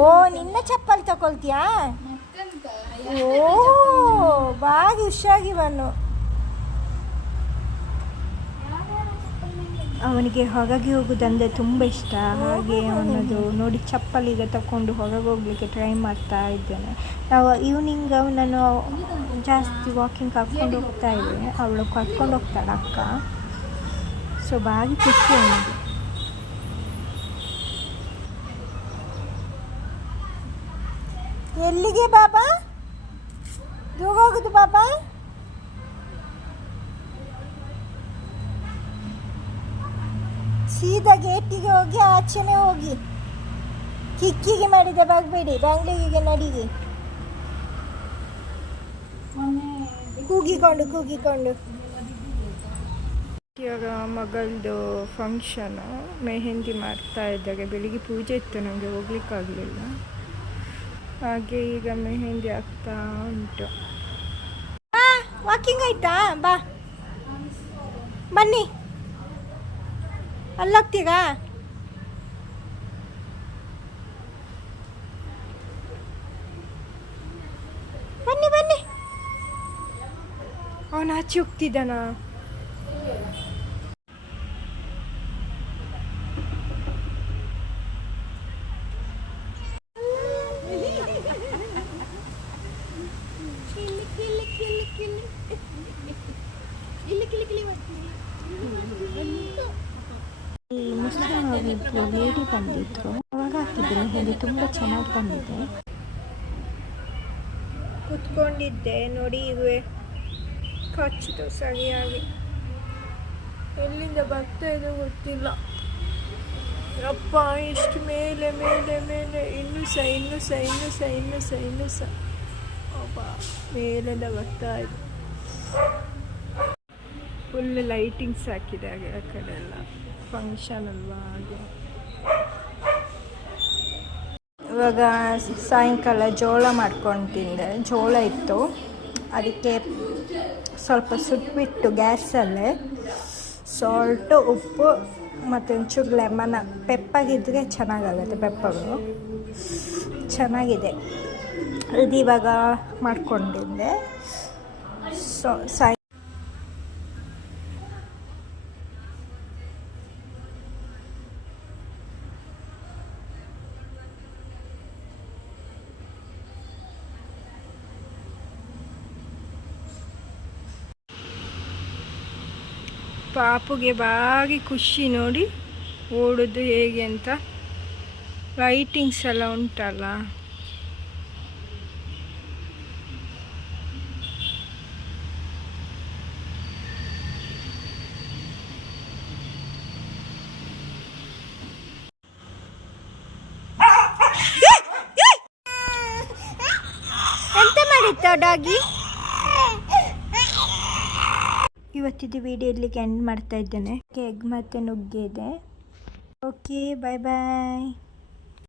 ಓ ನಿನ್ನ ಚಪ್ಪಲಿ ತಗೊಳ್ತೀಯಾ? ಓ ಬಾಗಿ ಹುಷಾಗಿವನು. ಅವನಿಗೆ ಹೊರಗೆ ಹೋಗೋದಂದರೆ ತುಂಬ ಇಷ್ಟ. ಹಾಗೆ ಅವನದು ನೋಡಿ ಚಪ್ಪಲಿಗೆ ತಗೊಂಡು ಹೊರಗೆ ಹೋಗಲಿಕ್ಕೆ ಟ್ರೈ ಮಾಡ್ತಾ ಇದ್ದೇನೆ. ನಾವು ಈವ್ನಿಂಗ್ ಅವನನ್ನು ಜಾಸ್ತಿ ವಾಕಿಂಗ್ ಕರ್ಕೊಂಡು ಹೋಗ್ತಾ ಇದ್ದೇನೆ. ಅವಳು ಕರ್ಕೊಂಡು ಹೋಗ್ತಾಳೆ ಅಕ್ಕ. ಸೊ ಬಾಗಿ ಖುಷಿ ಅವನಿಗೆ. ಎಲ್ಲಿಗೆ ಬಾಬಾ? ದೂರ ಹೋಗುದು ಬಾಬಾ? ಸೀದಾ ಗೇಟಿಗೆ ಹೋಗಿ ಆಚೆನೆ ಹೋಗಿ. ಕಿಕ್ಕಿಗೆ ಮಾಡಿದೆ ಬಾಗಬೇಡಿ, ಬ್ಯಾಂಗ್ಳೂರಿಗೆ ನಡೀರಿ. ಕೂಗಿಕೊಂಡು ಇವಾಗ ಮಗಳದು ಫಂಕ್ಷನು, ಮೆಹಂದಿ ಮಾಡ್ತಾ ಇದ್ದಾರೆ. ಬೆಳಿಗ್ಗೆ ಪೂಜೆ ಇತ್ತು, ನನಗೆ ಹೋಗ್ಲಿಕ್ಕಾಗಲಿಲ್ಲ. ಹಾಗೆ ಈಗ ಮೆಹಂದಿ ಆಗ್ತಾ ಉಂಟು. ವಾಕಿಂಗ್ ಆಯ್ತಾ? ಬಾ ಬನ್ನಿ, ಅಲ್ಲೋಗ್ತೀರಾ? ಬನ್ನಿ ಬನ್ನಿ. ಅವನು ಆಚೆ ಹೋಗ್ತಿದ್ದಾನ? ಈ ಮುಸ್ಲಿಂ ಅವರಿಬ್ಬರು ಲೇಡಿ ಬಂದಿದ್ರು, ಅವಾಗ ಹಾಕಿದ್ರು ಮೆಹಂದಿ. ತುಂಬ ಚೆನ್ನಾಗಿ ಬಂದಿದೆ. ಕುತ್ಕೊಂಡಿದ್ದೆ ನೋಡಿ, ಇವೆ ಖರ್ಚಿತು ಸರಿಯಾಗಿ. ಎಲ್ಲಿಂದ ಬರ್ತಾ ಇದೆ ಗೊತ್ತಿಲ್ಲ. ಅಪ್ಪ ಎಷ್ಟು ಮೇಲೆ ಮೇಲೆ ಮೇಲೆ, ಇನ್ನೂ ಸಹ ಅಪ್ಪ ಮೇಲೆಲ್ಲ ಬರ್ತಾ ಇದೆ. ಫುಲ್ ಲೈಟಿಂಗ್ಸ್ ಹಾಕಿದ್ದಾರೆ ಆ ಕಡೆ ಎಲ್ಲ. ಫಂಕ್ಷನ್ ಅಲ್ವಾ ಹಾಗೆ. ಇವಾಗ ಸಾಯಂಕಾಲ ಜೋಳ ಮಾಡ್ಕೊಂಡು ತಿಂದೆ. ಜೋಳ ಇತ್ತು, ಅದಕ್ಕೆ ಸ್ವಲ್ಪ ಸುಟ್ಬಿಟ್ಟು ಗ್ಯಾಸಲ್ಲೇ ಸಾಲ್ಟು, ಉಪ್ಪು ಮತ್ತು ಒಂಚೂರು ಲೆಮನ್, ಪೆಪ್ಪಗಿದ್ರೆ ಚೆನ್ನಾಗಾಗುತ್ತೆ. ಪೆಪ್ಪರು ಚೆನ್ನಾಗಿದೆ. ಇದು ಇವಾಗ ಮಾಡ್ಕೊಂಡಿದ್ದೆ. ಪಾಪುಗೆ ಬಾಗಿ ಖುಷಿ ನೋಡಿ, ಓಡೋದು ಹೇಗೆ ಅಂತ. ಲೈಟಿಂಗ್ಸ್ ಎಲ್ಲ ಉಂಟಲ್ಲ. ಎಂತ ಮಾಡಿತ್ತ ಡಾಗಿ? ಇವತ್ತಿದ್ದು ವಿಡಿಯೋ ಇಲ್ಲಿಗೆ ಎಂಡ್ ಮಾಡ್ತಾ ಇದ್ದೇನೆ. ಎಗ್ ಮತ್ತು ನುಗ್ಗೆ ಇದೆ. ಓಕೆ, ಬಾಯ್ ಬಾಯ್.